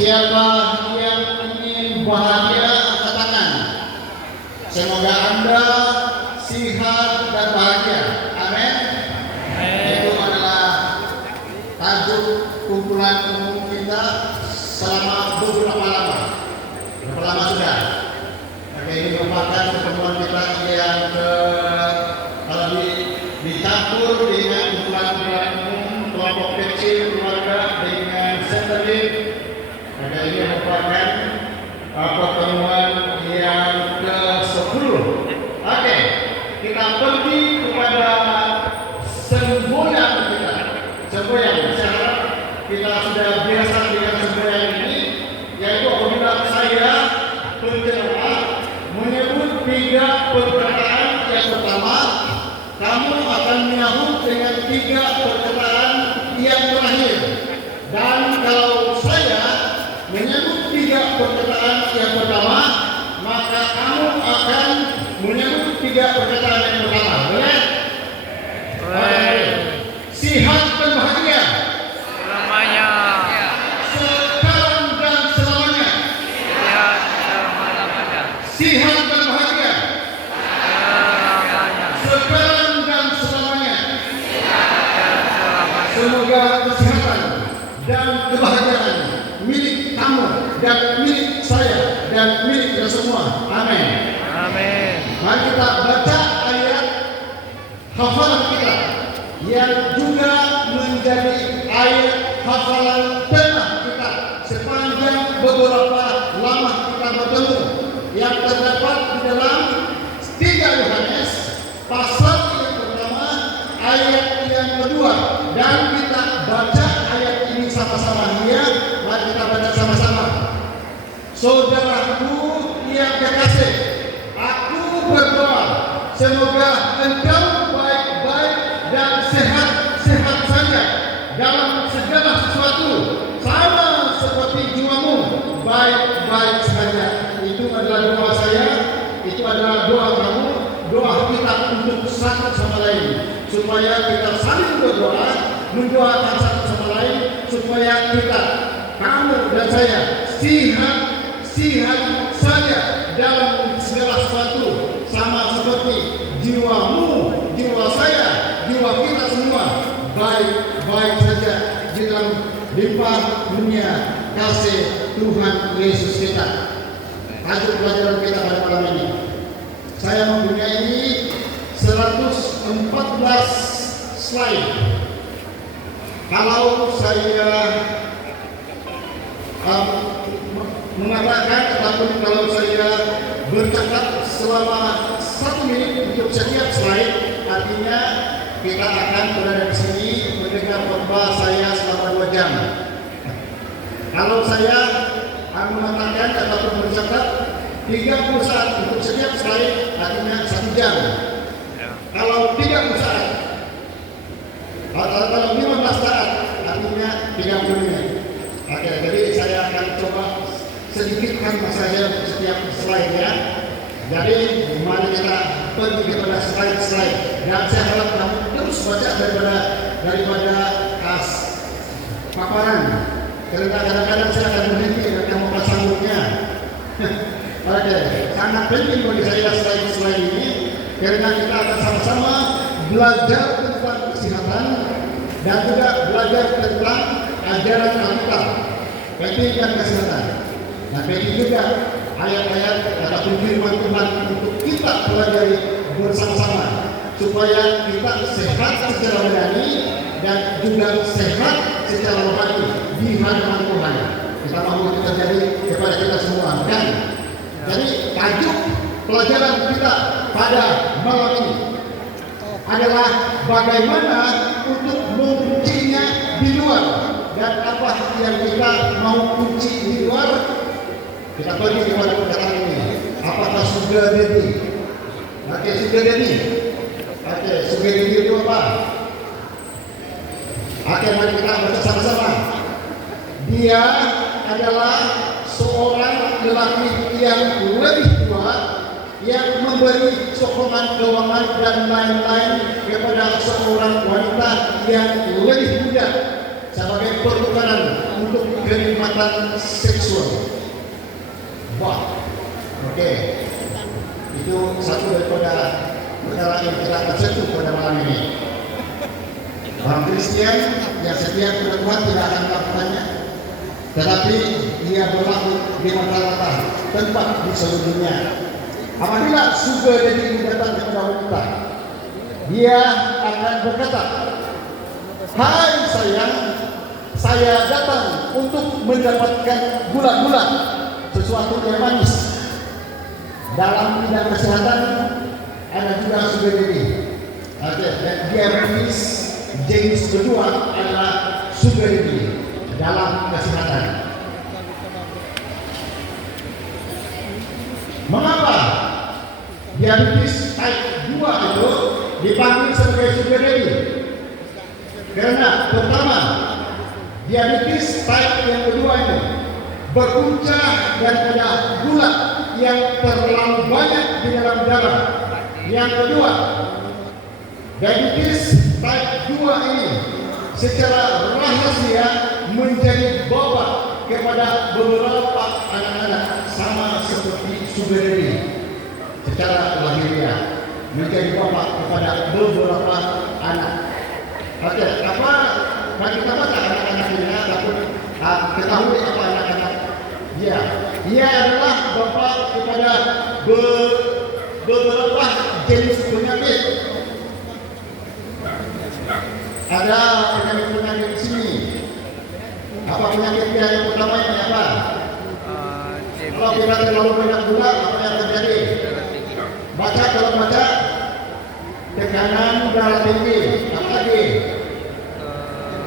Siapa yang ingin bahagia angkat tangan. Semoga Anda sehat dan bahagia. Amin. Itu adalah tajuk kumpulan umum kita selama beberapa lama. Berapa lama sudah? Maka ini merupakan pertemuan kita yang kalau dicampur dengan kumpulan umum, kelompok kecil, keluarga dengan senterin. Maka ini merupakan pertemuan yang ke-10. Oke, kita pergi kepada semboyan kita. Semboyan, saya harap kita sudah biasa dengan semboyan ini, yaitu apabila saya berceramah menyebut 3 perkataan. Yang pertama, kamu akan menyahut dengan 3 perkataan yang terakhir. Dan kalau saya menyebut 3 perkataan yang pertama, maka kamu akan menyebut 3 perkataan yang pertama. Boleh? Sihat dan bahagia. Selamanya. Sekarang dan selamanya. Sihat dan bahagia. Sekarang dan selamanya. Semoga kesehatan dan kebahagiaan milik kamu dan milik saya dan milik kita semua. Amin. Amin. Mari kita baca ayat hafalan kita yang juga menjadi ayat hafalan pernah kita sepanjang beberapa lama kita bertemu, yang terdapat di dalam 3 Yohanes pasal yang pertama ayat yang kedua, dan kita baca ayat ini sama-sama ya. Mari kita baca sama-sama. Saudaraku yang kekasih, aku berdoa semoga engkau baik-baik dan sehat-sehat saja dalam segala sesuatu, sama seperti jiwamu baik-baik saja. Itu adalah doa saya, itu adalah doa kamu, doa kita untuk satu sama lain, supaya kita saling berdoa, mendoakan satu sama lain, supaya kita, kamu dan saya sihat saja dalam segala sesuatu, sama seperti jiwamu, jiwa saya, jiwa kita semua baik-baik saja di dalam limpah dunia kasih Tuhan Yesus kita. Tajuk pelajaran kita pada malam ini, saya mempunyai 114 slide. Kalau saya mengatakan ataupun kalau saya bercakap selama 1 menit untuk setiap slide, artinya kita akan berada di sini mendengar khotbah saya selama 2 jam. Kalau saya mengatakan ataupun bercakap 30 saat untuk setiap slide, artinya 1 jam. Kalau 30 saat, kalau 15 saat, artinya 30 menit. Oke, jadi saya akan coba sedikitkan masanya untuk setiap slide-nya. Jadi mari kita pergi kepada slide-slide, dan saya harap kamu terus baca daripada paparan. Karena kadang-kadang saya akan berhenti dan kamu akan sambungnya. Oke, sangat penting bagi saya slide-slide ini, karena kita akan sama-sama belajar tentang kesehatan dan juga belajar tentang ajaran Alkitab, penting dan kesehatan. Nah, penting juga ayat-ayat ataupun firman Tuhan untuk kita pelajari bersama-sama, supaya kita sehat secara rohani dan juga sehat secara rohani di hadapan Tuhan. Kita mau kita terjadi kepada kita semua. Dan jadi tajuk pelajaran kita pada malam ini adalah bagaimana untuk menguncinya di luar, dan apa yang kita mau kunci di luar. Kita pergi kepada perkataan ini. Apakah sudah ready? Oke, sudah ready. Oke, sudah ready itu apa? Oke, mari kita baca sama-sama. Dia adalah seorang lelaki yang lebih tua, yang memberi sokongan keuangan dan lain-lain kepada seorang wanita yang lebih muda sebagai pertukaran untuk kenikmatan seksual. Wah, oke. Itu satu daripada perkara yang kita akan sentuh pada malam ini. Orang Kristen yang setia kepada Tuhan tidak akan melakukannya, tetapi ia berlaku di rata-rata tempat di seluruh dunia. Apabila sugar daddy ini datang kepada wanita, dia akan berkata, "Hai sayang, saya datang untuk mendapatkan gula-gula, sesuatu yang manis." Dalam bidang kesehatan ada juga sugar daddy. Dan diabetes jenis kedua adalah sugar daddy dalam kesehatan. Mengapa diabetes type 2 itu dipanggil sebagai sugar daddy? Karena pertama, diabetes type yang kedua ini berpunca daripada gula yang terlalu banyak di dalam darah. Yang kedua, diabetes type 2 ini secara rahasia menjadi bapa kepada beberapa anak-anak, sama seperti sugar daddy. Secara lahiriah menjadi bapa kepada beberapa anak. Oke, apa bagi kita baca anak-anak ini, ataupun ketahui apa anak-anak dia? Dia adalah bapa kepada beberapa jenis penyakit. Ada penyakit-penyakit di sini. Apa penyakit dia yang utama ini apa? Kalau kita terlalu banyak gula, apa yang terjadi? Baca, kalau baca, tekanan darah tinggi, apa lagi?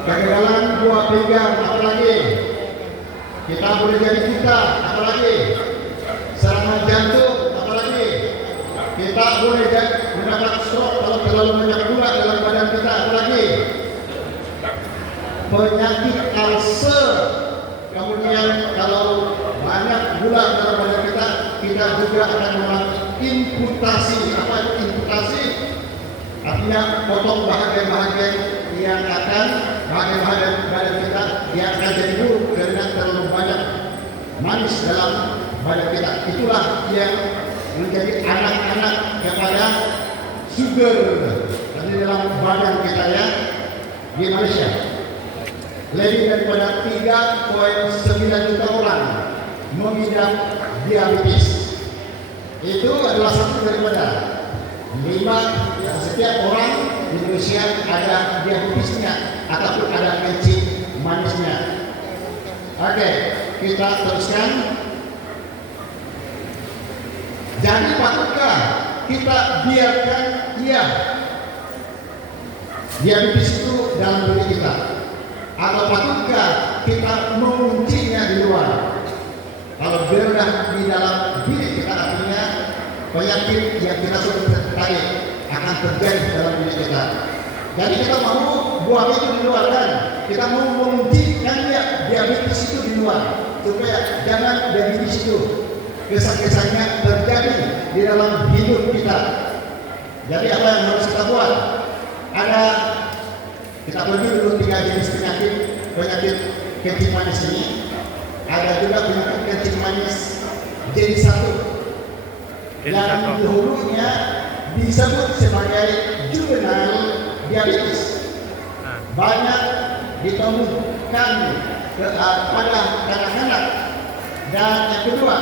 Kegagalan buah pinggang, apa lagi? Kita boleh jadi buta, apa lagi? Serangan jantung, apa lagi? Kita boleh mendapat stroke kalau terlalu banyak gula dalam badan kita, apa lagi? Penyakit ulcer. Kemudian kalau banyak gula dalam badan kita, kita juga akan mengalami imputasi. Apa itu imputasi? Artinya potong bahagian-bahagian yang akan bahagian-bahagian badan kita yang akan jadi buruk karena terlalu banyak manis dalam badan kita. Itulah yang menjadi anak-anak kepada sugar di dalam badan kita ya di Malaysia. Lebih daripada 3,9 juta orang mengidap diabetes. Itu adalah satu daripada 5 setiap orang di Indonesia ada diabetesnya ataupun ada kencing manisnya. Oke, kita teruskan. Jadi patutkah kita biarkan diabetes itu dalam diri kita? Atau patutkah kita menguncinya di luar? Kalau berada di dalam diri kita, artinya penyakit yang kita sudah terkait akan terjadi dalam diri kita. Jadi kita mau buang itu di luar kan? Kita mau menguncikan diabetes itu di luar, supaya jangan diabetes itu kesan-kesannya terjadi di dalam hidup kita. Jadi apa yang harus kita buat? Kita bagi dulu 3 jenis penyakit kencing manis ini. Ada juga penyakit kencing manis jenis 1 yang dulunya disebut sebagai juvenile diabetes. Banyak ditemukan pada kanak-kanak. Dan yang kedua,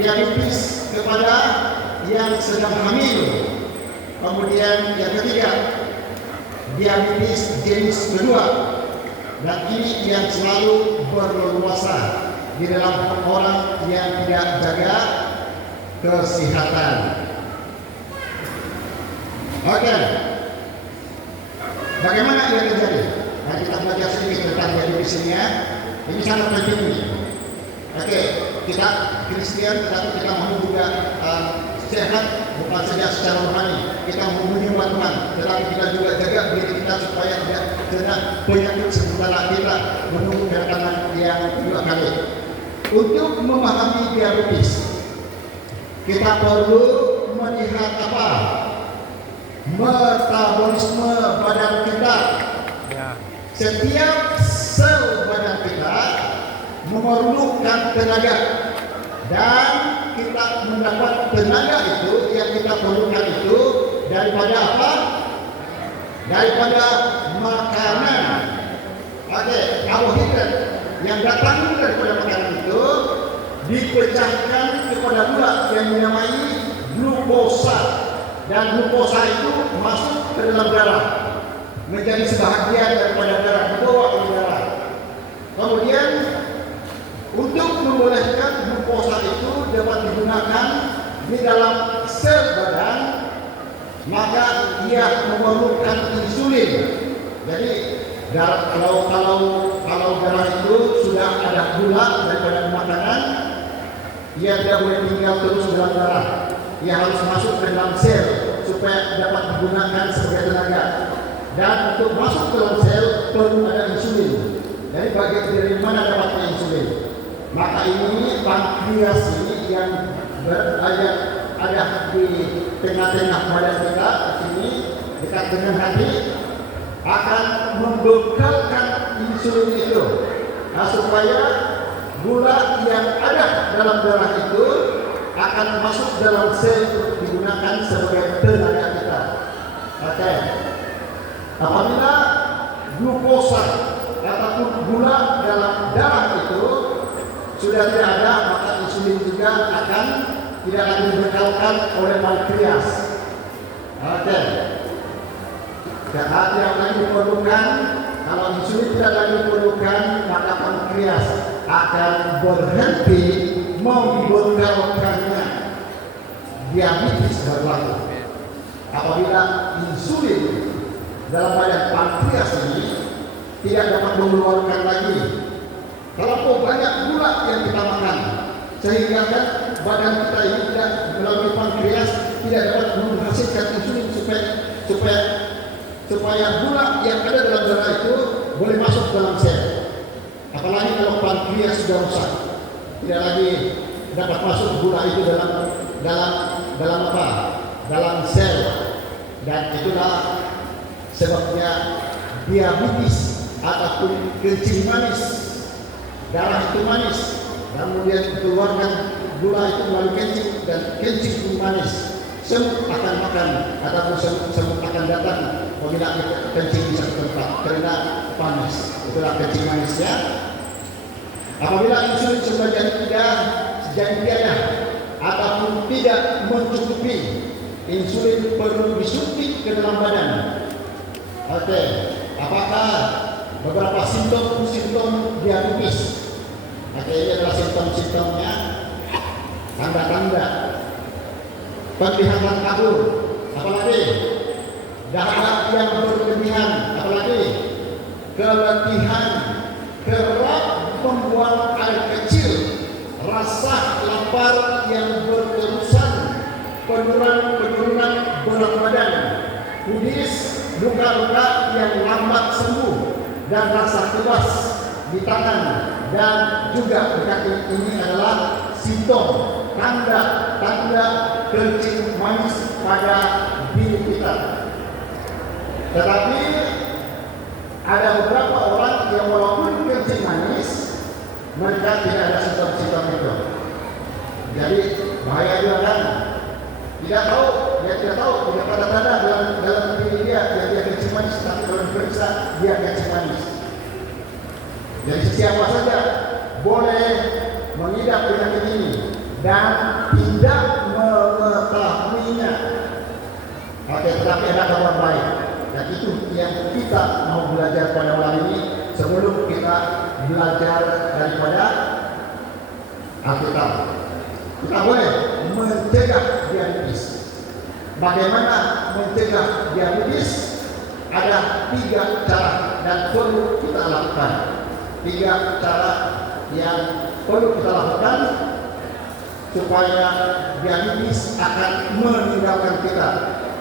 diabetes kepada yang sedang hamil. Kemudian yang ketiga, diabetes jenis kedua, dan ini yang selalu berleluasa di dalam orang yang tidak jaga kesehatan. Oke, bagaimana ia terjadi? Nah, kita belajar sedikit tentang diabetesnya. Ini sangat penting ini. Oke, kita Kristen, tetapi kita mau juga sehat, bukan saja secara rohani. Kita mau menyembah Tuhan, tetapi kita juga jaga diri kita supaya tidak kena penyakit sementara kita menunggu kedatangan yang kedua kali. Untuk memahami diabetes, kita perlu melihat apa? Metabolisme badan kita. Setiap sel memerlukan tenaga, dan kita mendapat tenaga itu yang kita perlukan itu daripada apa? Daripada makanan. Oke, karbohidrat yang datang daripada makanan itu dipecahkan kepada gula yang dinamai glukosa, dan glukosa itu masuk ke dalam darah menjadi sebahagian daripada darah, dibawa ke darah. Kemudian untuk membolehkan glukosa itu dapat digunakan di dalam sel badan, maka ia memerlukan insulin. Jadi kalau darah itu sudah ada gula daripada makanan, ia tidak boleh tinggal terus dalam darah. Ia harus masuk ke dalam sel supaya dapat digunakan sebagai tenaga. Dan untuk masuk ke dalam sel perlu ada insulin. Jadi dari mana dapatnya insulin? Maka ini pankreas ini yang ada di tengah-tengah badan kita, di sini dekat dengan hati, akan membekalkan insulin itu, supaya gula yang ada dalam darah itu akan masuk dalam sel untuk digunakan sebagai tenaga kita. Oke. Apabila glukosa ataupun gula dalam darah itu sudah tidak ada, maka insulin juga akan tidak lagi dibekalkan oleh pankreas. Oke. Karena tidak lagi diperlukan, kalau insulin tidak lagi diperlukan, maka pankreas akan berhenti membekalkannya. Diabetes berlaku. Apabila insulin dalam badan pankreas ini tidak dapat mengeluarkan lagi, terlalu banyak gula yang kita makan, sehingga kan badan kita ini tidak melalui pankreas tidak dapat menghasilkan insulin supaya gula yang ada dalam darah itu boleh masuk dalam sel. Apalagi kalau pankreas sudah rusak, tidak lagi dapat masuk gula itu dalam apa? Dalam sel. Dan itulah sebabnya diabetes ataupun kencing manis. Darah itu manis, kemudian keluarkan gula itu melalui kencing, dan kencing itu manis. Semut akan makan ataupun semut akan datang apabila kencing di satu tempat karena panas. Itulah kencing manisnya. Apabila insulin sudah jadi tiada ataupun tidak mencukupi, insulin perlu disuntik ke dalam badan. Oke, apakah beberapa simptom diabetes? Oke, ini adalah simptom-simptomnya. Tanda-tanda penglihatan kabur, apalagi dahaga yang berlebihan, apalagi keletihan, kerap membuang air kecil, rasa lapar yang berterusan, penurunan berat badan, kudis, luka-luka yang lambat sembuh, dan rasa kebas di tangan dan juga di kaki. Ini adalah simptom tanda kencing manis pada diri kita. Tetapi ada beberapa orang yang walaupun kencing manis, mereka tidak ada simptom-simptom itu. Jadi bahaya juga kan? Dia tidak tahu, tidak tanda-tanda dalam diri dia kencing manis, tapi kalau diperiksa dia kencing manis. Jadi siapa saja boleh mengidap penyakit ini dan tidak mengetahuinya. Oke, tetapi ada kabar baik, dan itu yang kita mau belajar pada malam ini sebelum kita belajar daripada Alkitab. Kita boleh mencegah diabetes. Bagaimana mencegah diabetes? Ada 3 cara dan perlu kita lakukan. 3 cara yang perlu kita lakukan supaya diabetes akan meninggalkan kita,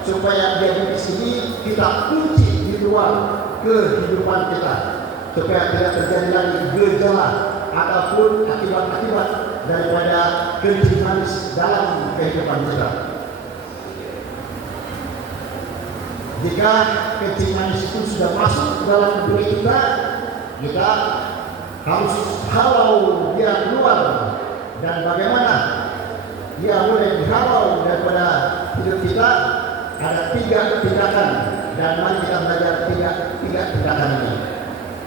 supaya diabetes ini kita kunci di luar kehidupan kita, supaya tidak terjadi lagi gejala ataupun akibat-akibat daripada kencing manis dalam kehidupan kita. Jika kencing manis itu sudah masuk dalam diri kita harus halau dia keluar, dan bagaimana dia boleh dihalau daripada hidup kita. Ada 3 tindakan, dan mari kita belajar tiga tindakan ini.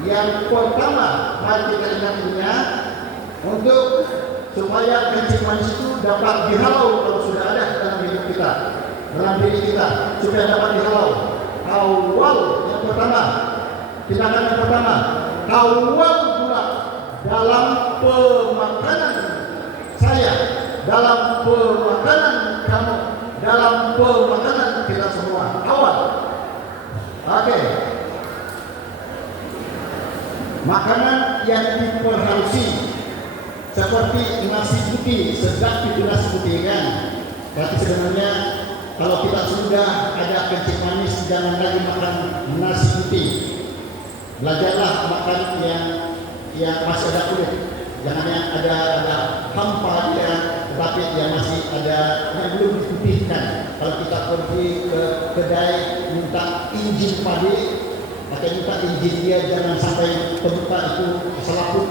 Yang pertama, mari kita ingat untuk supaya kencing manis itu dapat dihalau kalau sudah ada dalam hidup kita, dalam diri kita, supaya dapat dihalau. Awal yang pertama, tindakan yang pertama, kawal pula dalam pemakanan saya, dalam pemakanan kamu, dalam pemakanan kita semua. Awal. Oke. Makanan yang diperhalusi seperti nasi putih, sedap itu nasi putih kan. Tapi sebenarnya kalau kita sudah ada kencing manis, jangan lagi makan nasi putih. Belajarlah makan yang masih ada kulit, jangan yang ada hampa dia, tetapi yang masih ada yang belum diputihkan. Kalau kita pergi ke kedai minta injin padi, atau minta injin dia, jangan sampai tempat itu selaput.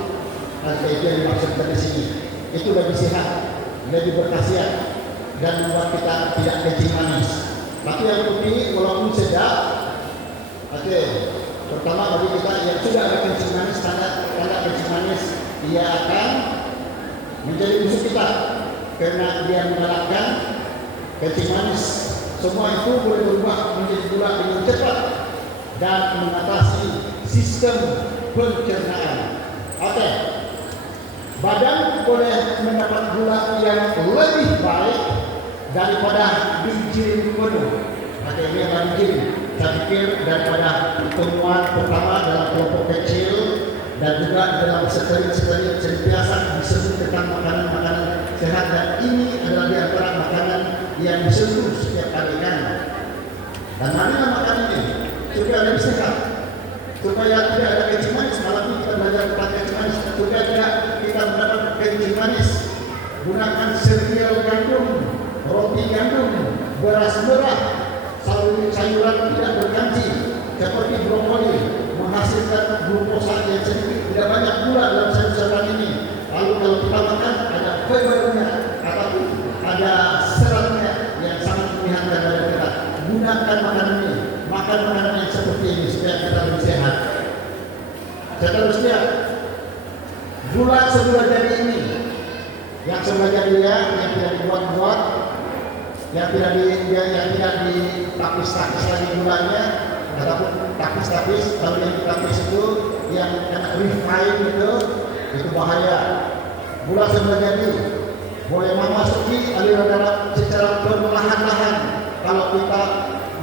Itu yang dimaksudkan di sini. Itu lebih sehat, lebih berkhasiat, dan membuat kita tidak kencing manis. Tapi yang putih walaupun sedap, oke. Pertama bagi kita yang sudah ada kencing manis, tanda kencing manis, dia akan menjadi musuh kita karena dia menggalakkan kencing manis. Semua itu boleh berubah menjadi gula dengan cepat dan mengatasi sistem pencernaan. Oke. Badan boleh mendapat gula yang lebih baik daripada digiling penuh. Oke, ini adalah digiling. Saya pikir daripada temuan pertama dalam kelompok kecil dan juga dalam sekali-sekali sentiasa disebut tentang makanan-makanan sehat, dan ini adalah di antara makanan yang disentuh setiap hari kan. Dan marilah makan ini supaya lebih sehat, supaya tidak ada kencing manis. Malam ini kita belajar tentang kencing manis, supaya tidak kita mendapat kencing manis. Gunakan sereal gandum, roti gandum, beras merah, sayuran tidak berkanci seperti brokoli, menghasilkan glukosa yang sedikit, tidak banyak gula dalam sayur-sayuran ini. Lalu kalau kita makan ada fibernya ataupun ada seratnya yang sangat menyehatkan pada kita. Gunakan makanan ini, makan makanan yang seperti ini supaya kita lebih sehat. Seterusnya, gula semula jadi ini, yang semula jadi yang tidak dibuat-buat, yang tidak ditapis-tapis lagi gulanya, ataupun tapis-tapis. Kalau yang ditapis itu yang refine itu bahaya. Gula semula jadi boleh memasuki aliran darah secara perlahan-lahan. Kalau kita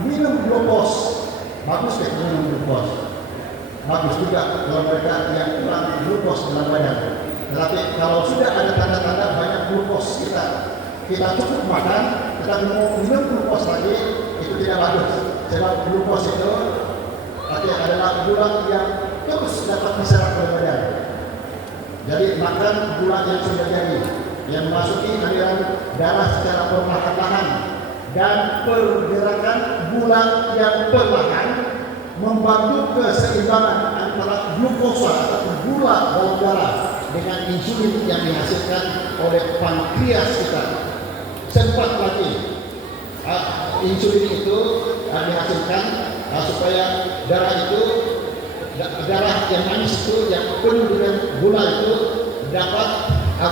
minum glukos, bagus kita minum glukos, bagus juga kalau mereka yang kurang glukos dalam badan. Tetapi kalau sudah ada tanda-tanda banyak glukos kita cukup makan, kita mau minum glukos lagi, itu tidak bagus. Sebab glukos itu adalah gula yang terus dapat diserap oleh badan. Jadi makan gula yang sudah jadi, yang memasuki aliran darah secara perlahan-lahan, dan pergerakan gula yang perlahan membantu keseimbangan antara glukosa atau gula dalam darah dengan insulin yang dihasilkan oleh pankreas kita. Sempat lagi insulin itu dihasilkan supaya darah yang manis itu yang penuh dengan gula itu dapat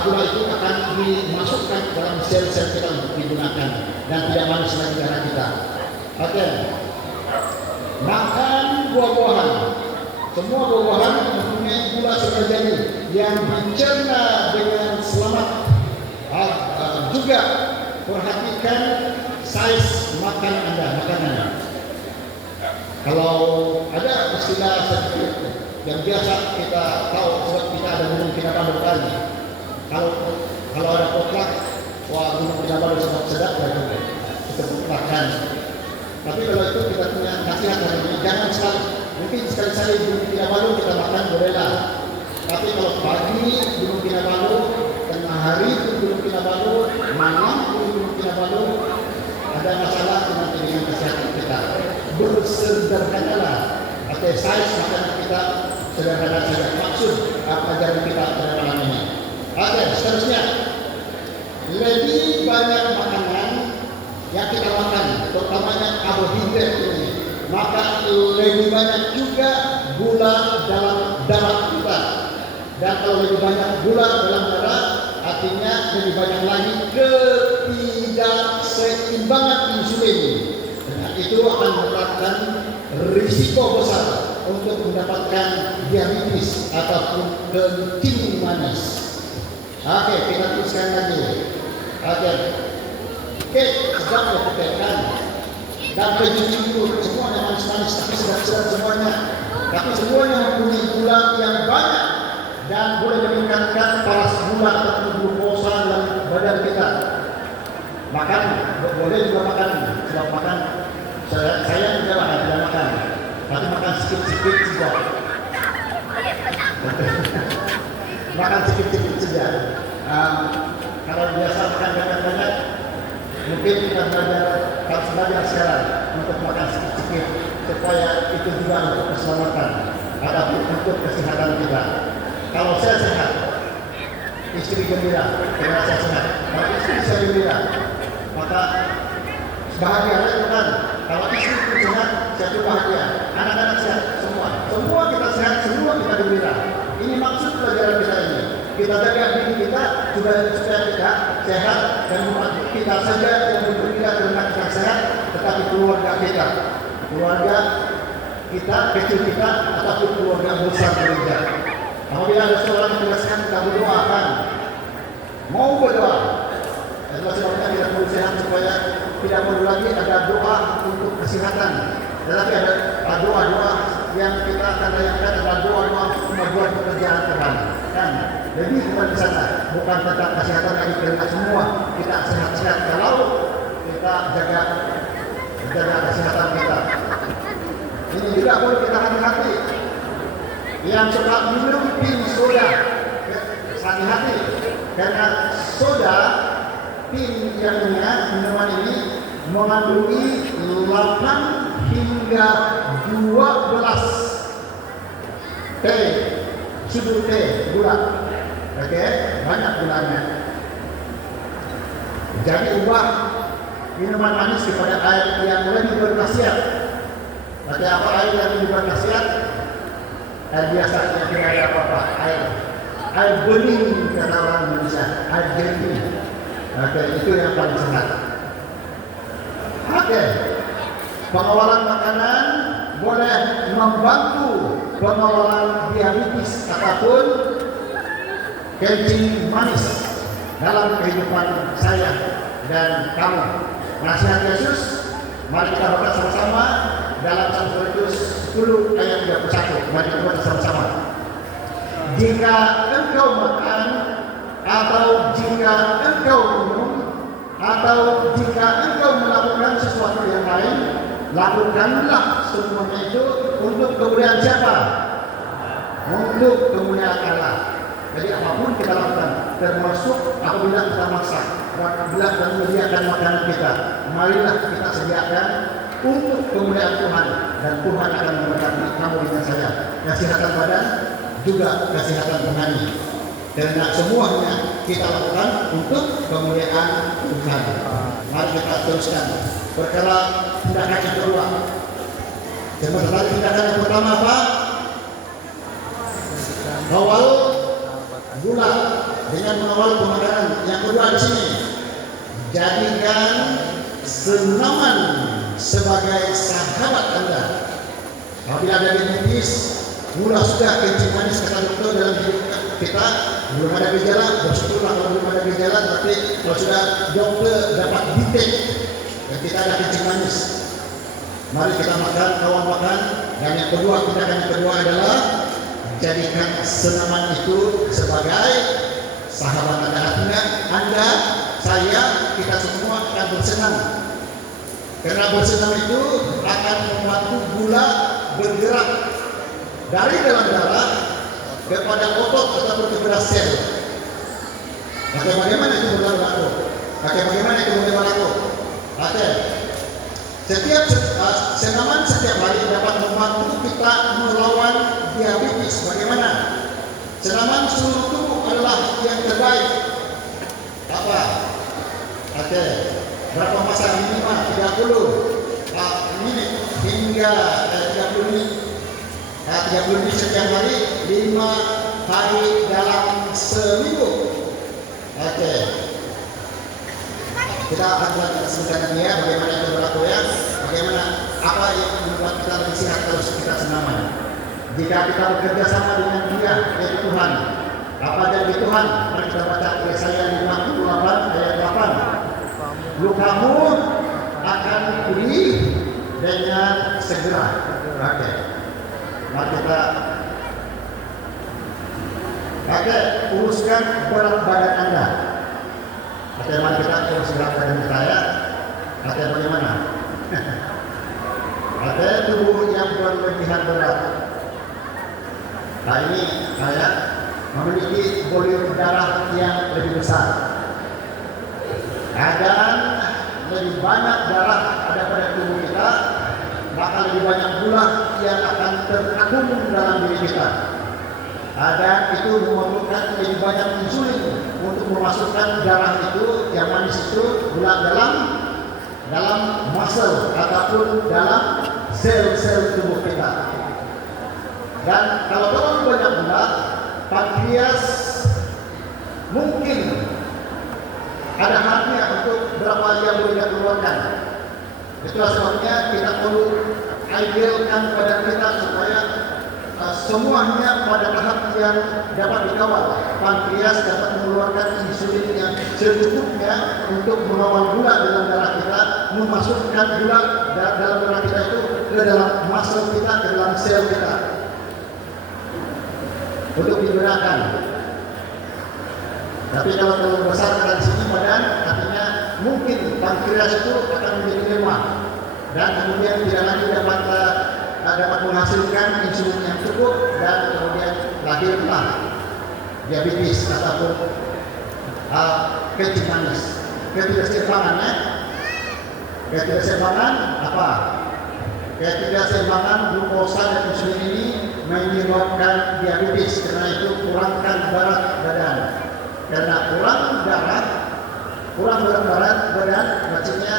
gula itu akan dimasukkan dalam sel-sel kita untuk digunakan dan tidak manis lagi darah kita. Oke. Makan buah-buahan. Semua buah-buahan mempunyai gula seperti yang dicerna dengan selamat. Juga perhatikan size makan Anda. Kalau ada istilah sedikit yang biasa kita tahu, sebab kita ada gunung Kinabalu tadi. Kalau ada potluck, wah gunung Kinabalu sedap kita makan. Tapi kalau itu kita punya nasihat dari jangan mungkin sekali-sekali gunung Kinabalu kita makan bolehlah. Tapi kalau pagi gunung Kinabalu, tengah hari gunung Kinabalu, malam gunung Kinabalu, ada masalah nanti dengan kesehatan kita. Bersederhanalah, size makanan kita sederhana saja maksud pelajaran kita pada malam ini. Oke, seterusnya, lebih banyak makanan yang kita makan, terutamanya karbohidrat ini, maka lebih banyak juga gula dalam darah kita. Dan kalau lebih banyak gula dalam darah, artinya lebih banyak lagi ketidakseimbangan insulin. Dan itu akan menyebabkan risiko besar untuk mendapatkan diabetes ataupun kencing manis. Oke, kita teruskan lagi. Oke, sedang dipikirkan dan keju semuanya manis-manis, tapi sedap-sedap semuanya. Tapi semuanya mempunyai gula yang banyak dan boleh meningkatkan paras gula ataupun glukosa dalam badan kita. Makan boleh juga makan, sebab makan saya juga tidak makan, tapi makan sedikit-sedikit saja. Makan sedikit-sedikit saja. Kalau biasa makan banyak-banyak, mungkin kita harus belajar sekarang untuk makan sedikit-sedikit supaya itu juga untuk keselamatan ataupun untuk kesehatan kita. Kalau saya sehat, istri gembira, karena saya sehat. Kalau istri saya gembira, maka bahagia kan? Kalau istri itu sehat, saya pun bahagia. Anak-anak sehat, semua kita sehat, semua kita gembira. Ini maksud pelajaran kita ini. Kita jaga diri kita supaya kita sehat dan bukan kita saja yang bergembira karena kita sehat, tetapi keluarga kita kecil kita ataupun keluarga besar gereja. Apabila ada seorang yang tidak sehat, kita berdoakan, mau berdoa. Itulah sebabnya kita perlu sehat supaya tidak perlu lagi ada doa untuk kesehatan. Tetapi ada doa-doa yang kita akan layankan, adalah doa-doa untuk membuat pekerjaan Tuhan. Dan lebih bukan di sana, bukan tentang kesehatan lagi, karena semua kita sehat-sehat kalau kita jaga kesehatan kita. Ini juga perlu kita hati-hati. Yang suka minum pil soda, hati-hati, karena soda pil yang minuman ini mengandungi 8 hingga 12 sudut gula. Oke, banyak gulanya. Jadi ubah minuman manis kepada air yang lebih berkhasiat. Berarti apa air yang lebih berkhasiat? Air biasa yang tidak ada apa-apa. Air bening kata orang Indonesia. Air jernih. Oke, itu yang paling sehat. Oke, pengawalan makanan boleh membantu pengawalan diabetes ataupun kencing manis dalam kehidupan saya dan kamu. Nasihat Yesus, mari kita baca sama-sama dalam 1 Korintus 10 ayat 31. Mari kita baca sama-sama. Jika engkau makan atau jika engkau minum atau jika engkau melakukan sesuatu yang lain, lakukanlah semuanya itu untuk kemuliaan siapa? Untuk kemuliaan Allah. Jadi apapun kita lakukan, termasuk apabila kita masak, apabila kita menyediakan makanan kita, marilah kita sediakan untuk kemuliaan Tuhan, dan Tuhan akan memberkati kamu dengan saya. Kesehatan badan juga kesehatan rohani. Karena semuanya kita lakukan untuk kemuliaan Tuhan. Mari kita teruskan. Perkara tindakan yang kedua. Sementara tindakan yang pertama apa? Kawal gula dengan mengawal pemakanan. Yang kedua di sini, jadikan senaman sebagai sahabat Anda. Apabila ada diabetes, gula sudah kencing manis kata dokter dalam hidup kita, belum ada gejala, bersyukurlah kalau belum ada gejala. Tapi kalau sudah dokter dapat detek dan kita ada kencing manis, mari kita makan, kawan makan. Dan yang kedua, tindakan yang kedua adalah jadikan senaman itu sebagai sahabat Anda. Artinya Anda, saya, kita semua akan bersenam. Karena bersenam itu akan membantu gula bergerak dari dalam darah kepada otot ataupun kepada sel. Bagaimana itu berlaku? Bagaimana itu berlaku? Oke. Setiap senaman setiap hari dapat membantu kita melawan diabetes. Bagaimana? Senaman seluruh tubuh adalah yang terbaik. Apa? Oke. Berapa masa minimal? 30 menit hingga 30 menit. 30 menit setiap hari, 5 hari dalam seminggu. Oke. Kita akan sebutkan ya bagaimana itu berlaku ya. Bagaimana apa yang membuat kita lebih sehat kalau kita senaman. Jika kita bekerja sama dengan Dia, yaitu Tuhan. Apa janji Tuhan? Mari kita baca Yesaya 58 ayat 8. Lukamu akan pulih dengan segera. Oke. Mari kita uruskan berat badan Anda. Oke, mari kita urus berat badan saya. Oke, bagaimana? Oke, tubuh yang berlebihan berat. Nah, ini saya memiliki volume darah yang lebih besar. Dan lebih banyak darah ada pada tubuh kita, maka lebih banyak gula yang akan terakumul dalam diri kita. Dan itu memerlukan lebih banyak insulin untuk memasukkan darah itu yang manis itu gula dalam muscle ataupun dalam sel-sel tubuh kita. Dan kalau terlalu banyak gula, pankreas mungkin ada haknya untuk berapa yang boleh kita keluarkan. Itulah sebabnya kita perlu idealkan badan kita supaya semuanya pada tahap yang dapat dikawal. Pankreas dapat mengeluarkan insulin yang secukupnya untuk mengawal gula dalam darah kita, memasukkan gula dalam darah kita itu ke dalam muscle kita, ke dalam sel kita untuk digunakan. Tapi kalau terlalu besar dari sini badan, artinya mungkin pankreas itu akan menjadi lemah dan kemudian tidak lagi dapat menghasilkan insulin yang cukup dan kemudian lahirlah diabetes ataupun kencing manis. Ketidakseimbangan ya. Ketidakseimbangan apa? Ketidakseimbangan glukosa dan insulin ini menyebabkan diabetes. Karena itu kurangkan berat badan. Karena kurang berat badan, maksudnya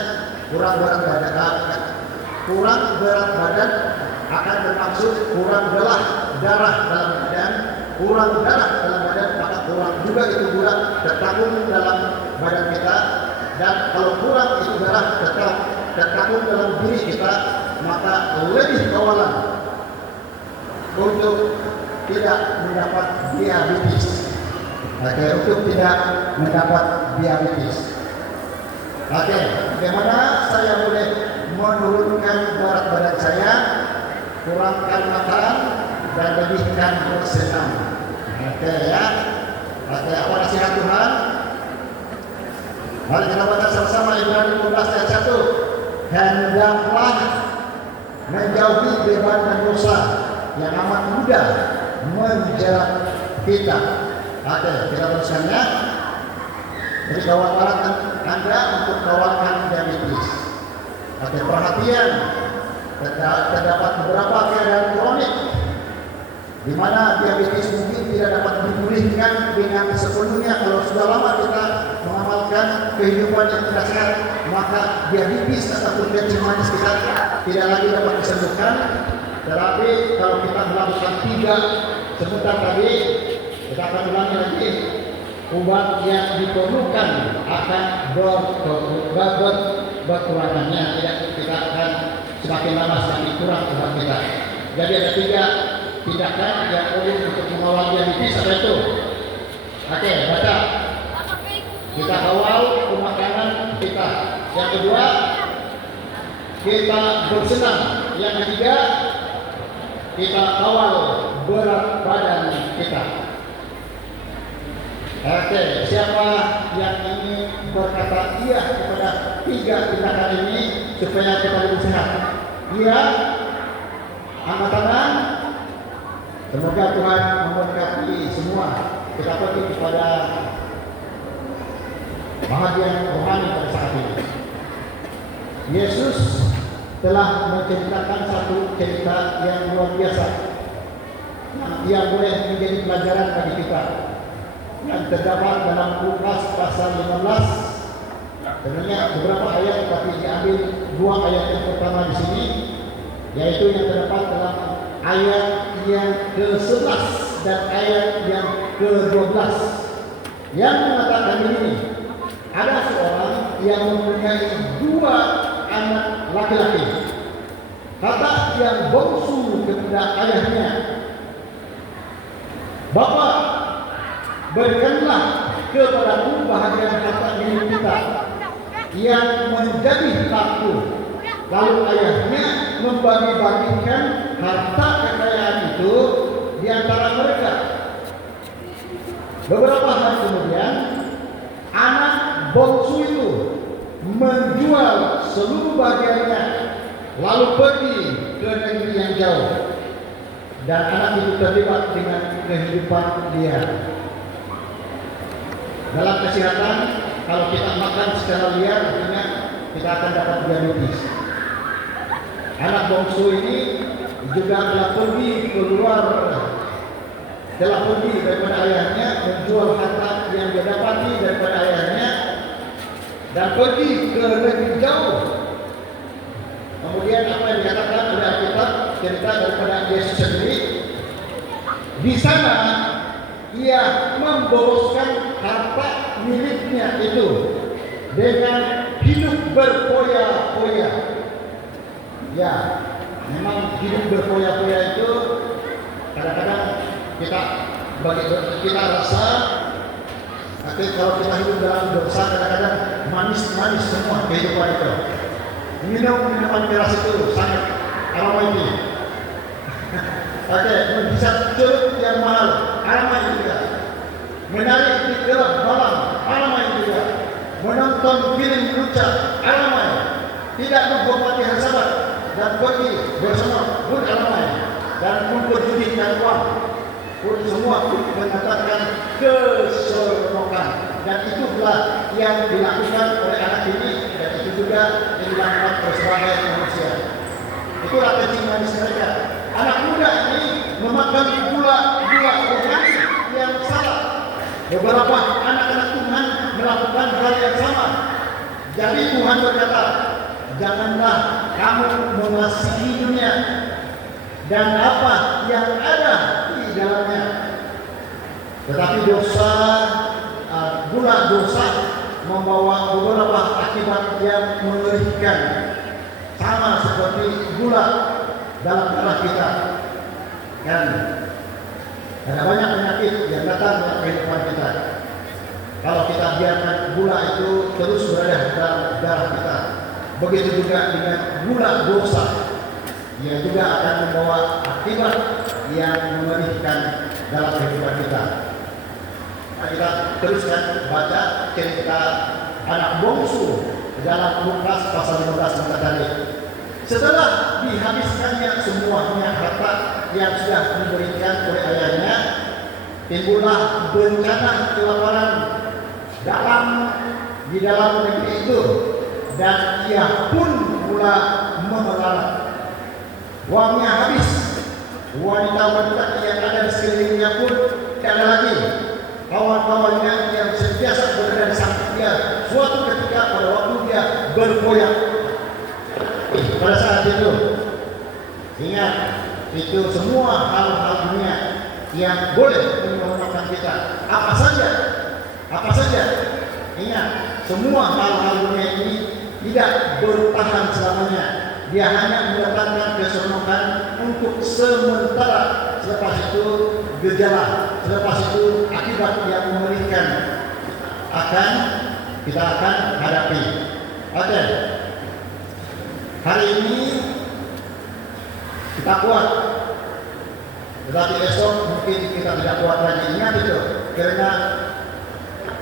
kurang berat badan akan bermaksud kurang darah dalam badan, maka kurang juga itu gula tertampung dalam badan kita. Dan kalau kurang itu darah tertampung dalam diri kita, maka lebih kawalan untuk tidak mendapat diabetes. Oke, untuk tidak mendapat diabetes. Oke, bagaimana saya boleh menurunkan berat badan saya? Kurangkan makan dan lebihkan bersenam. Oke ya. Oke, apa nasihat Tuhan? Mari kita baca sama-sama Ibrani 15 ayat 1. Hendaklah menjauhi beban dan dosa yang amat mudah menjerat kita. Oke, kita teruskan ya. Jadi kawan-kawan Anda untuk kawankan diabetes. Oke, perhatian. Terdapat beberapa keadaan kronik di mana diabetes mungkin tidak dapat dipulihkan dengan sepenuhnya. Kalau sudah lama kita mengamalkan kehidupan yang tidak sehat, maka diabetes ataupun kencing manis kita tidak lagi dapat disembuhkan. Tetapi kalau kita melakukan 3 sebentar tadi, kita akan ulangi lagi, obat yang diperlukan akan berkurangannya. Kita akan semakin lama semakin kurang obat kita. Jadi ada 3 tindakan yang perlu untuk mengawal diabetes. Apa itu? Oke, baca. Kita kawal pemakanan kita. Yang kedua, kita bersenam. Yang ketiga, kita kawal berat badan kita. Oke, siapa yang ingin berkata iya kepada 3 tindakan ini supaya kita lebih sehat? Iya, angkat tangan. Semoga Tuhan memberkati semua. Kita pergi kepada bahagian rohani pada saat ini. Yesus telah menceritakan satu cerita yang luar biasa. yang boleh menjadi pelajaran bagi kita yang terdapat dalam Lukas pasal 15. Sebenarnya beberapa ayat tapi diambil 2 ayat yang pertama di sini, yaitu yang terdapat dalam ayat yang ke-11 dan ayat yang ke-12 yang mengatakan ini. Ada seorang yang mempunyai 2 anak laki-laki. Kata yang bongsu kepada ayahnya, "Bapa, berikanlah kepadaku bahagian harta milik kita yang menjadi hakku." Lalu ayahnya membagi-bagikan harta kekayaan itu di antara mereka. Beberapa hari kemudian, anak bongsu itu menjual seluruh bagiannya, lalu pergi ke negeri yang jauh, dan anak itu terlibat dengan kehidupan dia. Dalam kesehatan, kalau kita makan secara liar, artinya kita akan dapat diabetes. Anak bongsu ini juga telah pergi daripada ayahnya, menjual harta yang dia dapati daripada ayahnya dan pergi ke negeri jauh. Kemudian apa yang dikatakan oleh Alkitab, cerita daripada Yesus sendiri, di sana ia memboroskan harta miliknya itu dengan hidup berfoya-foya. Ya, memang hidup berfoya-foya itu kadang-kadang kita rasa, tapi kalau kita hidup dalam dosa kadang-kadang manis-manis semua kehidupan itu. Minum minuman keras itu sangat aromatik. Oke, bisa celup yang mahal, aromatik juga. Menarik di gelap malam, aromatik juga. Menonton film lucu, aromatik. Tidak menghormati hal sabar dan pergi bersama pun aromatik. Dan memperjudikan uang pun semua mengatakan keseronokan, dan itulah yang dilakukan oleh anak ini, dan itu juga yang dilakukan oleh sebagai manusia. Itulah kencing manis mereka. Anak muda ini memakan gula rohani yang salah. Beberapa anak-anak Tuhan melakukan hal yang sama. Jadi Tuhan berkata, janganlah kamu mengasihi dunia dan apa yang ada di dalamnya. Tetapi dosa membawa beberapa akibat yang mengerikan, sama seperti gula dalam darah kita. Dan ada banyak penyakit yang datang dalam kehidupan kita. Kalau kita biarkan gula itu terus berada dalam darah kita, begitu juga dengan gula dosa, ia juga akan membawa akibat yang mengerikan dalam kehidupan kita. Nah, kita teruskan baca cerita anak bongsu dalam Lukas pasal 15 tadi. Setelah dihabiskannya semuanya harta yang sudah diberikan oleh ayahnya, timbullah bencana kelaparan di dalam negeri itu, dan ia pun mula melarat. Uangnya habis. Wanita-wanita yang ada di sekelilingnya pun tidak ada lagi. Kawan-kawannya yang sentiasa berada di samping dia, suatu ketika pada waktu dia berpoyak. Pada saat itu, ingat, itu semua hal-hal dunia yang boleh menyelamatkan kita. Apa saja. Ingat, semua hal-hal dunia ini tidak bertahan selamanya. Dia hanya mendatangkan keseronokan untuk sementara. Selepas itu gejala, selepas itu akibat yang mengerikan kita akan hadapi. Oke. Hari ini kita kuat, tetapi esok mungkin kita tidak kuat lagi. Ingat itu, karena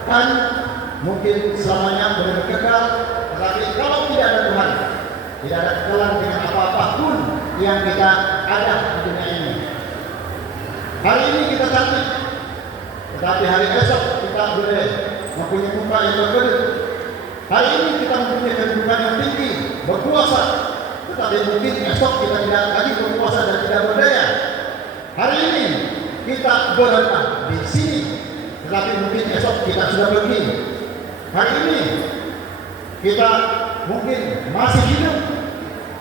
kan mungkin selamanya boleh kekal, tetapi kalau tidak ada Tuhan, tidak ada kekalahan dengan apa-apapun yang kita ada di dunia ini. Hari ini kita cantik, tetapi hari esok kita boleh mempunyai muka yang berkedut. Hari ini kita mempunyai kedudukan yang tinggi, berkuasa, tetapi mungkin esok kita tidak lagi berkuasa dan tidak berdaya. Hari ini kita berada di sini, tetapi mungkin esok kita sudah pergi. Hari ini kita mungkin masih hidup,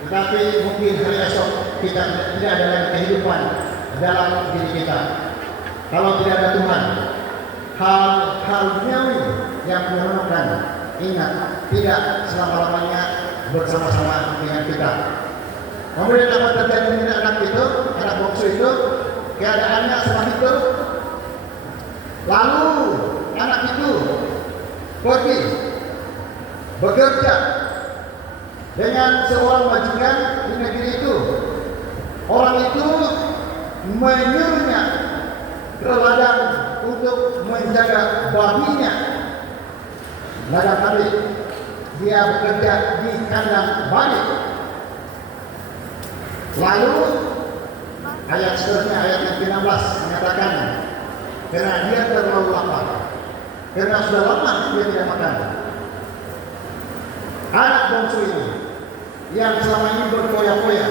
tetapi mungkin hari esok kita tidak ada lagi kehidupan dalam diri kita. Kalau tidak ada Tuhan, hal-hal duniawi yang menyenangkan, ingat, tidak selama-lamanya bersama-sama dengan kita. Kemudian apa terjadi dengan anak itu, anak bungsu itu, keadaannya seperti itu. Lalu anak itu pergi bekerja dengan seorang majikan di negeri itu. Orang itu menyuruhnya ke ladang untuk menjaga babinya. Ladang babi, dia bekerja di kandang babi. Lalu ayat seterusnya, ayat yang ke-16 mengatakan, karena dia terlalu lapar, karena sudah lama dia tidak makan. Anak bungsu ini yang selama ini berfoya-foya,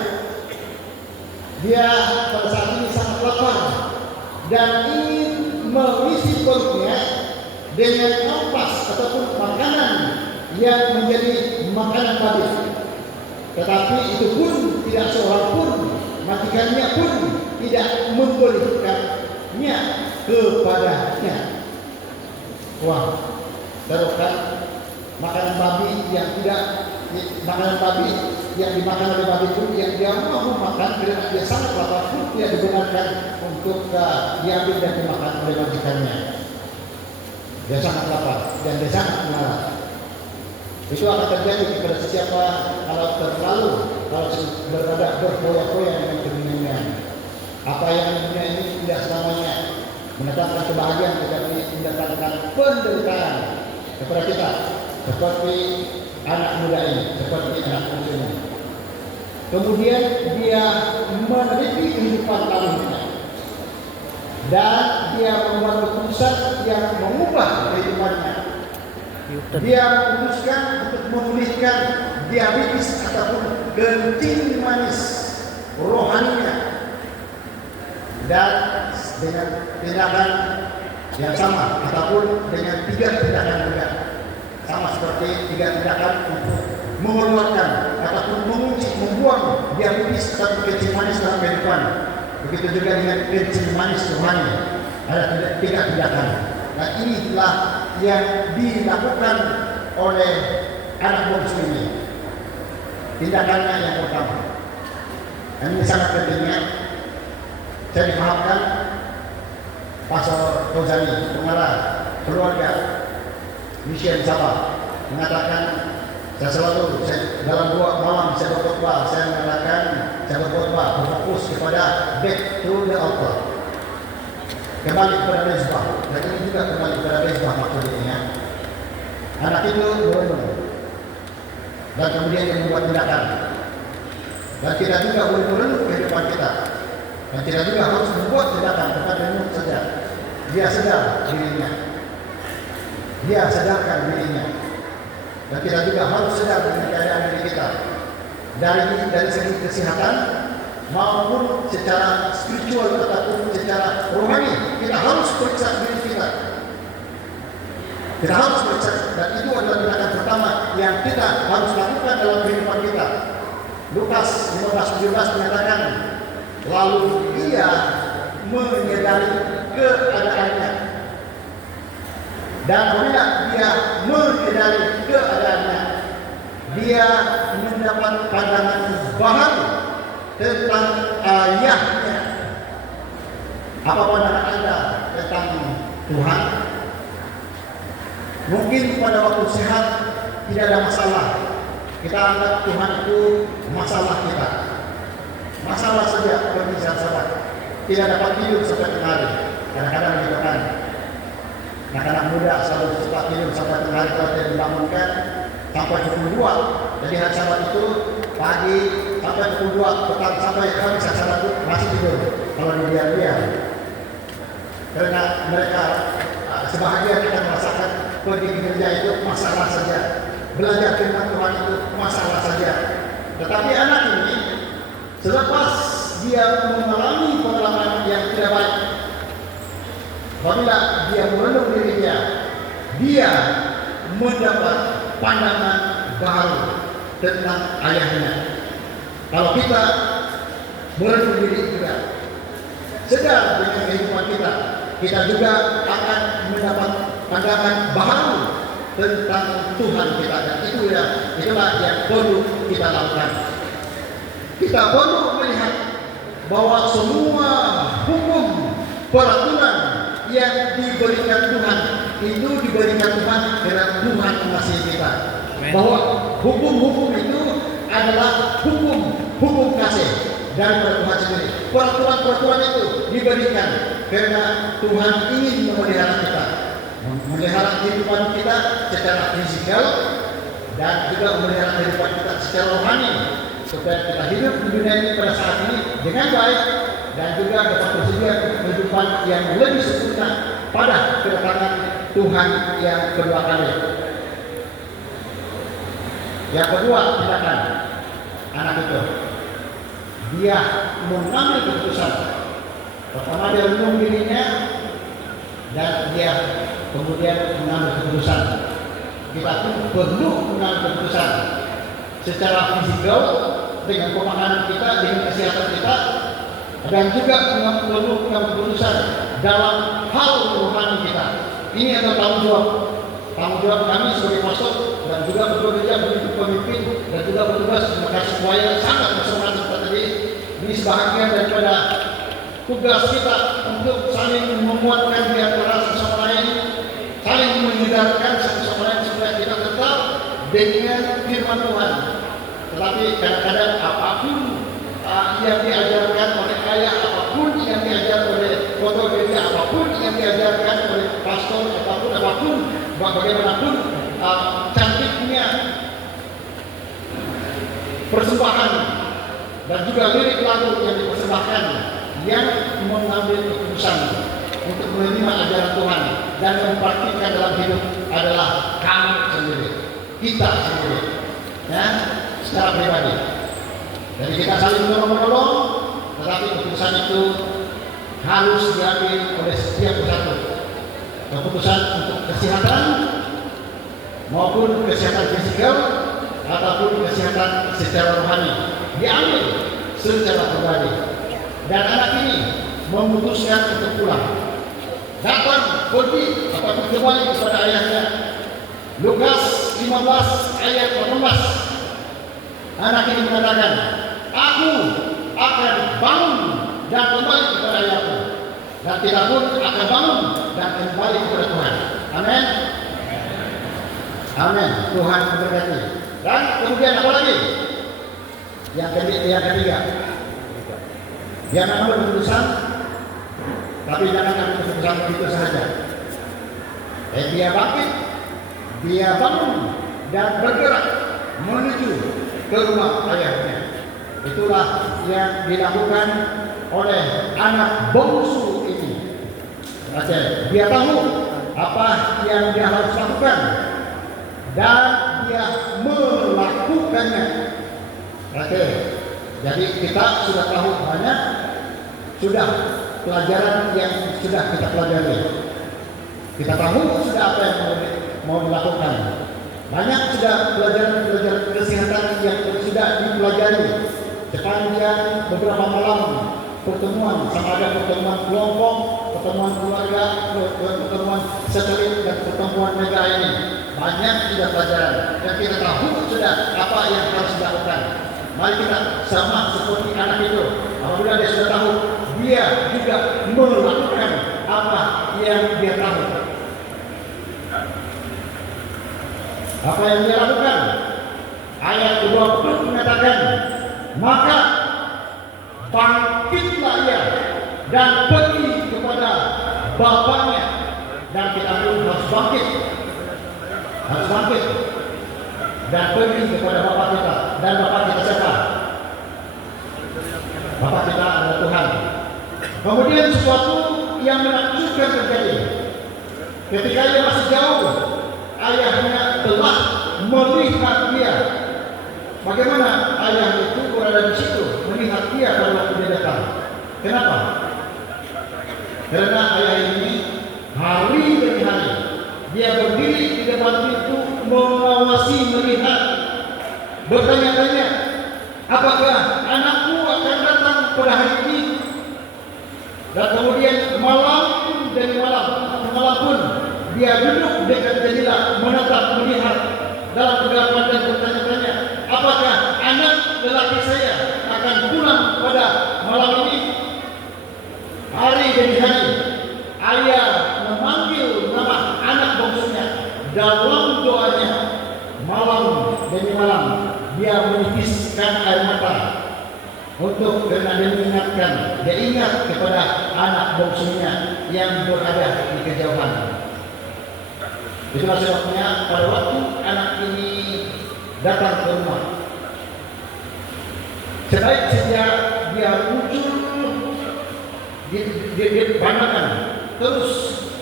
dia pada saat ini sangat lapar dan ingin mengisi perutnya dengan ampas ataupun makanan yang menjadi makanan babi. Tetapi itu pun tidak seorang pun, majikannya pun tidak memberikannya kepadanya. Wah, taruhkan makanan babi yang tidak, makanan babi yang dimakan oleh babi pun yang dia mau makan karena dia sangat lapar pun tidak dibenarkan untuk diambil dan dimakan oleh majikannya. Dia sangat lapar dan dia sangat marah. Itu akan terjadi kepada siapa kalau terlalu, kalau berada berfoya-foya dengan keinginan. Apa yang dunia ini tidak selamanya mendatangkan kebahagiaan, tetapi mendatangkan penderitaan kepada kita, seperti anak muda ini, seperti anak muda ini. Kemudian dia meneliti kehidupan lalunya dan dia membuat keputusan yang mengubah kehidupannya. Dia memutuskan untuk memulihkan diabetes ataupun kencing manis rohaninya, dan dengan tindakan yang sama ataupun dengan 3 tindakan juga sama seperti 3 tindakan untuk mengeluarkan ataupun mengunci, membuang diabetes ataupun kencing manis dalam kehidupan. Begitu juga dengan kencing manis rohani, ada 3 tindakan. Nah, inilah yang dilakukan oleh anak bungsu ini. Tindakannya yang pertama, dan ini sangat pentingnya saya dipahamkan Pastor Kozani, pengarah keluarga Mission Sabah, mengatakan, saya selalu dalam 2 malam saya berkhotbah, saya mengatakan saya berkhotbah berfokus kepada back to the altar, kembali kepada mezbah. Dan ini juga kembali kepada mezbah maksudnya. Anak itu merenung dan kemudian dia membuat tindakan. Dan kita juga boleh merenung kehidupan kita. Dan kita juga harus membuat tindakan, bukan renung saja. Dia sadar dirinya, dia sadarkan dirinya. Dan kita juga harus sadar dengan keadaan diri kita, dari segi kesehatan maupun secara spiritual ataupun secara rohani. Kita harus periksa diri kita. Kita harus periksa, dan itu adalah tindakan pertama yang kita harus lakukan dalam kehidupan kita. Lukas 15:17 menyatakan, lalu dia menyadari keadaannya. Dan apabila dia menyadari keadaannya, dia mendapat pandangan baru tentang ayahnya. Apa pandangan Anda tentang Tuhan? Mungkin pada waktu sehat tidak ada masalah. Kita anggap Tuhan itu masalah kita. Masalah saja bagi sahabat. Tidak dapat tidur sampai tengah hari. Kadang-kadang gitu kan. Anak-anak muda selalu suka tidur sampai tengah hari kalau tidak dibangunkan sampai pukul 2. Jadi hari Sabat itu pagi sampai pukul 2 petang sampai habis Sabat itu masih tidur kalau dibiar-biar. Karena mereka sebahagia kita merasakan pergi kerja itu masalah saja, belajar firman Tuhan itu masalah saja. Tetapi anak ini selepas dia mengalami pengalaman yang tidak baik, apabila dia merenung dirinya, dia mendapat pandangan baru tentang ayahnya. Kalau kita merenung diri juga, sedar dengan kehidupan kita, kita juga akan mendapat pandangan baru tentang Tuhan kita, dan itulah yang perlu kita lakukan. Kita perlu melihat bahwa semua hukum peraturan yang diberikan Tuhan itu diberikan Tuhan karena Tuhan mengasihi kita. Bahwa hukum-hukum itu adalah hukum kasih dari Tuhan sendiri. Peraturan-peraturan itu diberikan karena Tuhan ingin memelihara kita, memelihara kehidupan kita secara fisikal dan juga memelihara kehidupan kita secara rohani, supaya kita hidup di dunia ini pada saat ini dengan baik dan juga dapat bersedia kehidupan yang lebih sempurna pada kedatangan Tuhan yang kedua kali. Yang kedua, tindakan anak itu, dia mengambil keputusan. Pertama dia renung dirinya dan dia kemudian mengambil keputusan. Kita pun perlu mengambil keputusan secara fisikal dengan pemakanan kita, dengan kesehatan kita, dan juga perlu mengambil keputusan dalam hal rohani kita. Ini adalah tanggung jawab kami sebagai pastor dan juga bekerja menjadi pemimpin dan juga bertugas maka supaya sangat bersemangat seperti ini sebahagian daripada tugas kita untuk saling memuatkan di antara sesama lain, saling menyedarkan sesama lain supaya kita tetap dengan firman Tuhan. Tetapi kadang-kadang apapun yang diajarkan oleh ayah, apapun yang diajarkan oleh ketua gereja, apapun yang diajarkan oleh pastor, apapun bagaimanapun cantiknya persembahan dan juga lirik lagu yang dipersembahkan, yang mengambil keputusan untuk menerima ajaran Tuhan dan mempraktikkan dalam hidup adalah kami sendiri, kita sendiri, ya, secara pribadi. Jadi kita saling menolong, tetapi keputusan itu harus diambil oleh setiap persatu. Keputusan untuk kesehatan maupun kesehatan fisikal ataupun kesehatan secara rohani diambil secara pribadi. Dan anak ini memutuskan untuk pulang, datang pergi ataupun kembali kepada ayahnya. Lukas 15 ayat 18, anak ini mengatakan, aku akan bangun dan kembali kepada ayahku, dan kita pun akan bangun dan kembali kepada Tuhan. Amin. Amin. Tuhan memberkati. Dan kemudian apa lagi? Yang ketiga, jangan ambil keputusan, tapi jangan ambil keputusan begitu saja. Dia bangkit, dia bangun dan bergerak menuju ke rumah ayahnya. Itulah yang dilakukan oleh anak bungsu ini. Dia tahu apa yang dia harus lakukan dan dia melakukannya. Jadi kita sudah tahu banyak, sudah pelajaran yang sudah kita pelajari. Kita tahu sudah apa yang mau dilakukan. Banyak sudah pelajaran kesehatan yang sudah dipelajari sepanjang beberapa malam pertemuan, sama ada pertemuan kelompok, pertemuan keluarga, pertemuan satelit dan pertemuan negara ini. Banyak sudah pelajaran dan kita tahu sudah apa yang harus dilakukan. Mari kita sama seperti anak itu. Apabila dia sudah tahu, dia juga melakukan apa yang dia tahu. Apa yang dia lakukan? Ayat 20 mengatakan, maka bangkitlah ia dan pergi kepada bapaknya. Dan kita pun harus bangkit dan pergi kepada bapak kita. Dan bapak kita siapa? Bapak kita adalah Tuhan. Kemudian sesuatu yang menakjubkan terjadi. Ketika dia masih jauh, ayahnya telah melihat dia. Bagaimana ayah itu berada di situ melihat dia pada waktu dia datang. Kenapa? Karena ayah ini hari demi hari dia berdiri di depan pintu, mengawasi, melihat, bertanya-tanya, apakah anakku akan datang pada hari ini? Dan kemudian malam demi malam pun dia duduk dekat jendela, menatap, melihat dalam kegelapan dan bertanya-tanya, apakah anak lelaki saya akan pulang pada malam ini? Hari demi hari ayah memanggil nama anak bungsunya dalam doanya. Malam demi malam dia menitiskan air mata untuk karena dia mengingatkan, dia ingat kepada anak bungsunya yang berada di kejauhan. Itulah sebabnya pada waktu anak ini datang ke rumah, sejak dia muncul di pandangan, terus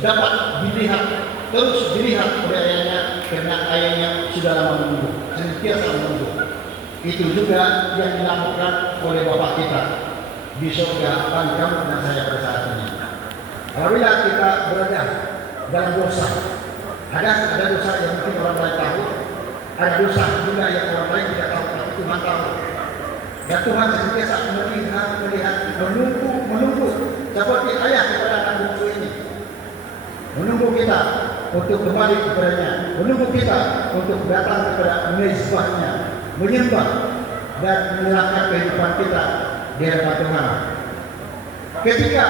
dapat dilihat oleh ayahnya, karena ayahnya sudah lama menunggu, senantiasa menunggu. Itu juga yang dilakukan oleh Bapak kita di surga, bagi kamu dan saya pada saat ini. Apabila kita berada dalam dosa, ada dosa yang mungkin orang lain tahu, ada dosa juga yang orang lain tidak tahu, tapi Tuhan tahu. Dan Tuhan senantiasa melihat, menunggu seperti ayah kepada anak bungsu ini, menunggu kita untuk kembali kepadanya, menunggu kita untuk datang kepada mezbahnya, menyembah dan menyerahkan kehidupan kita di hadapan Tuhan. Ketika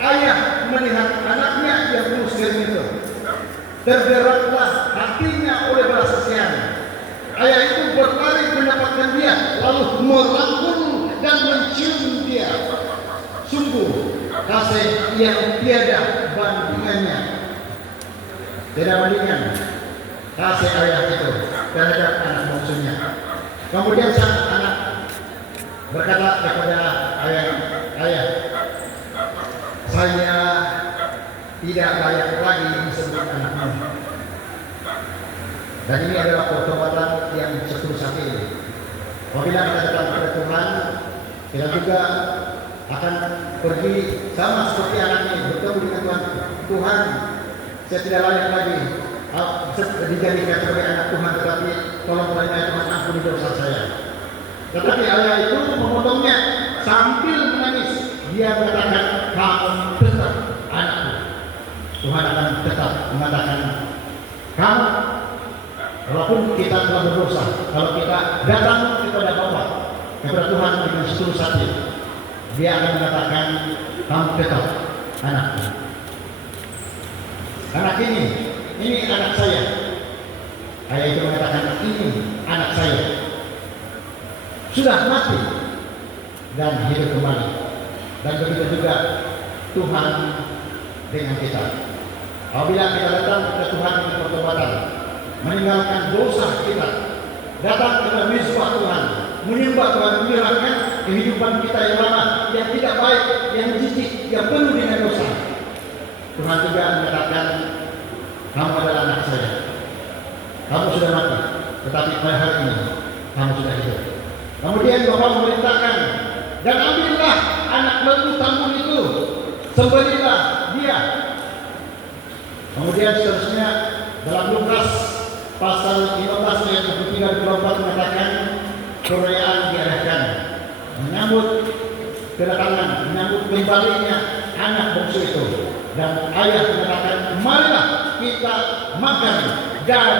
ayah melihat anaknya yang muslim itu, tergeraklah hatinya oleh belas kasihan. Ayah itu berlari mendapatkan dia, lalu merangkul dan mencium dia. Sungguh kasih yang tiada bandingannya, tiada bandingan kasih ayah itu terhadap anak bungsunya. Kemudian sang anak berkata kepada ayah, saya tidak layak lagi disebut anakmu. Dan ini adalah pertobatan yang setulus hati. Apabila kita datang kepada Tuhan, kita juga akan pergi sama seperti anak ini, bertemu dengan Tuhan. Saya tidak layak lagi dijadikan sebagai anak Tuhan, tetapi tolong kepada Tuhan, ampuni dosa saya. Tetapi ayah itu memotongnya sambil menangis. Dia mengatakan, kamu tetap anakku. Tuhan akan tetap mengatakan, kamu, walaupun kita telah berdosa, kalau kita datang kepada Bapa, kepada Tuhan dengan setulus hati, dia akan mengatakan, kamu tetap anakku. Anak ini anak saya. Ayah itu mengatakan, ini anak saya. Sudah mati dan hidup kembali. Dan begitu juga Tuhan dengan kita. Apabila kita datang kepada Tuhan dengan pertobatan, meninggalkan dosa kita, datang kepada mezbah Tuhan, menyembah Tuhan, menyerahkan kehidupan kita yang lama, yang tidak baik, yang jijik, yang penuh dengan dosa. Tuhan juga mengatakan, kamu adalah anak saya. Kamu sudah mati, tetapi pada hari ini kamu sudah hidup. Kemudian Bapak memerintahkan, dan ambillah anak lembu tambun itu, sembelihlah dia. Kemudian seterusnya dalam Lukas pasal 15 ayat 23-24 mengatakan, perayaan diadakan menyambut kedatangan, menyambut kembalinya anak bungsu itu. Dan ayah mengatakan, marilah kita makan dan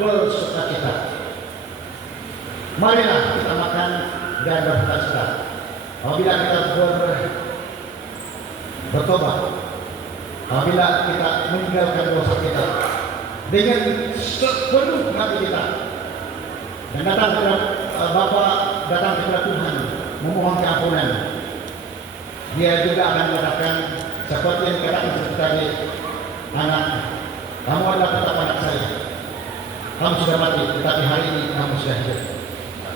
bersukacita. Marilah kita makan dan bersukacita. Apabila kita bertobat, apabila kita meninggalkan dosa kita dengan sepenuh hati kita dan datang kepada Bapa, datang kepada Tuhan, memohon keampunan, dia juga akan mengatakan seperti yang dikatakan tadi, anak, kamu adalah tetap anak saya. Kamu sudah mati, tetapi hari ini kamu sudah hidup.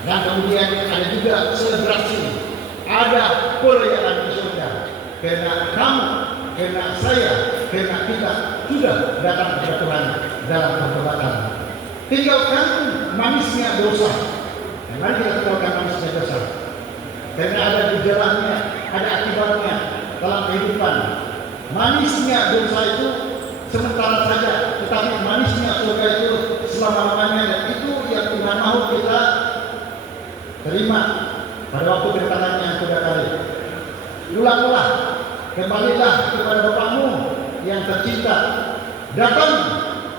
Dan kemudian ada juga selebrasi, ada perayaan di surga, karena kamu, karena saya, karena kita sudah datang kepada Tuhan dalam pertobatan. Tinggalkan manisnya dosa. Mari kita tinggalkan manisnya dosa, karena ada gejalanya, ada akibatnya. dalam kehidupan. Manisnya dosa itu sementara saja, tetapi manisnya surga itu selama-lamanya, dan itu yang Tuhan mau kita terima pada waktu kedatangannya yang kedua kali. Ulanglah, kembalilah kepada Bapakmu yang tercinta, datang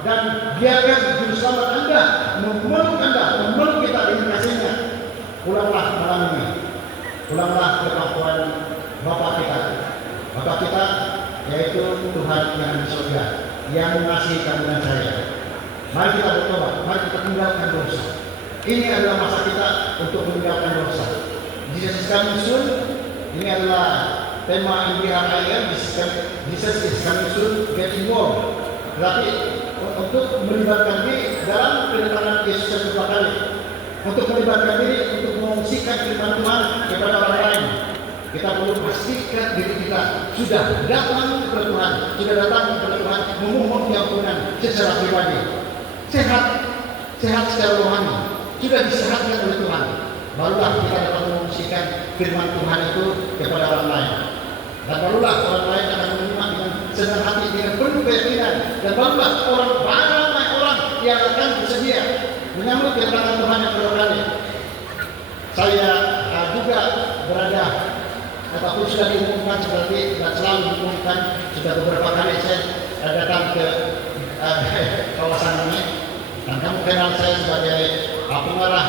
dan biarkan Juru Selamat Anda memeluk kita dengan kasih-Nya. Pulanglah malam ini, pulanglah ke pangkuan Bapa kita, yaitu Tuhan yang di surga, yang mengasihi kamu dan saya. Mari kita bertobat, mari kita tinggalkan dosa. Ini adalah masa kita untuk meninggalkan dosa. Jesus is coming soon. Ini adalah tema IBHIM. Jesus is coming soon, getting warm. Berarti untuk melibatkan diri dalam kedatangan Yesus yang kedua kali, untuk melibatkan diri untuk mengungsikan firman Tuhan kepada orang lain, kita perlu pastikan diri kita sudah datang kepada Tuhan, sudah datang kepada Tuhan memohon diampunan secara pribadi, sehat secara rohani, sudah disehatkan oleh Tuhan. Barulah kita dapat mengungsikan firman Tuhan itu kepada orang lain, dan barulah orang lain akan menerima dengan senang hati, dengan penuh keyakinan, dan barulah ramai orang yang akan bersedia menyambut kedatangan Tuhan yang kedua kali. Saya juga berada, ataupun sudah diumumkan seperti dan selalu diumumkan, sudah beberapa kali saya datang ke kawasan ini, dan kamu kenal saya sebagai pengarah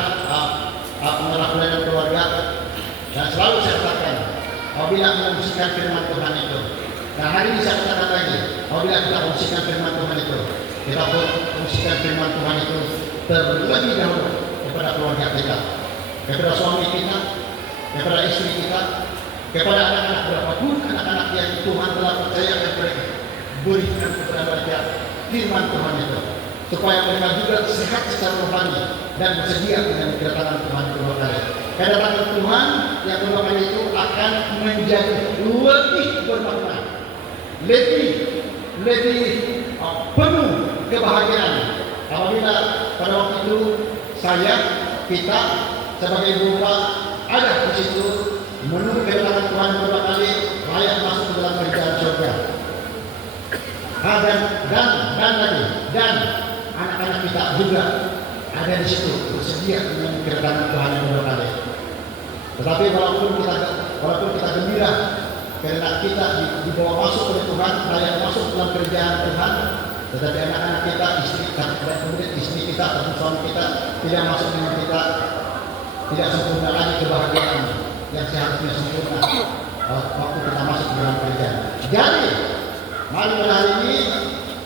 pelayanan keluarga, dan selalu saya katakan apabila mengungsikan firman Tuhan itu. Nah, hari ini saya katakan lagi, apabila kita mengungsikan firman Tuhan itu, kita pun mengungsikan firman Tuhan itu terlebih dahulu kepada keluarga kita, kepada suami kita, kepada istri kita, kepada anak-anak, berapapun anak-anak yang Tuhan telah percayakan mereka, berikan kepada mereka firman Tuhan itu, supaya mereka juga sehat secara rohani dan bersedia dengan kedatangan Tuhan kedua kali. Kedatangan Tuhan yang kedua kali itu akan menjadi lebih bermakna, lebih penuh kebahagiaan. Apabila pada waktu itu kita sebagai ibu bapak ada di situ menunggu kedatangan Tuhan kedua kali, layak masuk ke dalam kerajaan surga. Dan anak-anak kita juga ada di situ bersedia dengan kedatangan Tuhan yang kedua kali. Tetapi walaupun kita gembira karena kita dibawa masuk oleh Tuhan, layak masuk dalam kerajaan Tuhan, tetapi anak-anak kita, kemudian istri kita atau suami kita tidak masuk dengan kita, tidak sempurna lagi kebahagiaan yang seharusnya sempurna waktu kita masuk ke dalam kerajaan. Jadi, mari pada hari ini,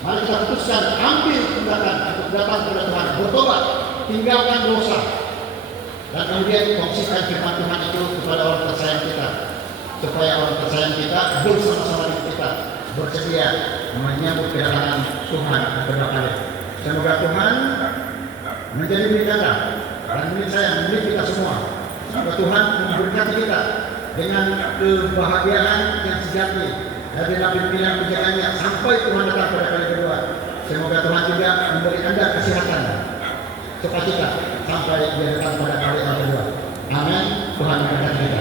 mari kita putuskan ambil tindakan untuk datang kepada Tuhan, bertobat, tinggalkan dosa, dan kemudian kongsikan firman Tuhan itu kepada orang tersayang kita, supaya orang tersayang kita bersama-sama dengan kita bersedia menyambut kedatangan Tuhan kedua kali. Semoga Tuhan menjadi milik kita dan milik saya, milik kita semua. Semoga Tuhan memberkati kita dengan kebahagiaan yang sejati dari pimpinan kebijakannya sampai Tuhan datang pada kali kedua. Semoga Tuhan juga memberi Anda kesehatan, sukacita sampai Dia datang pada kali yang kedua. Amin. Tuhan memberkati kita.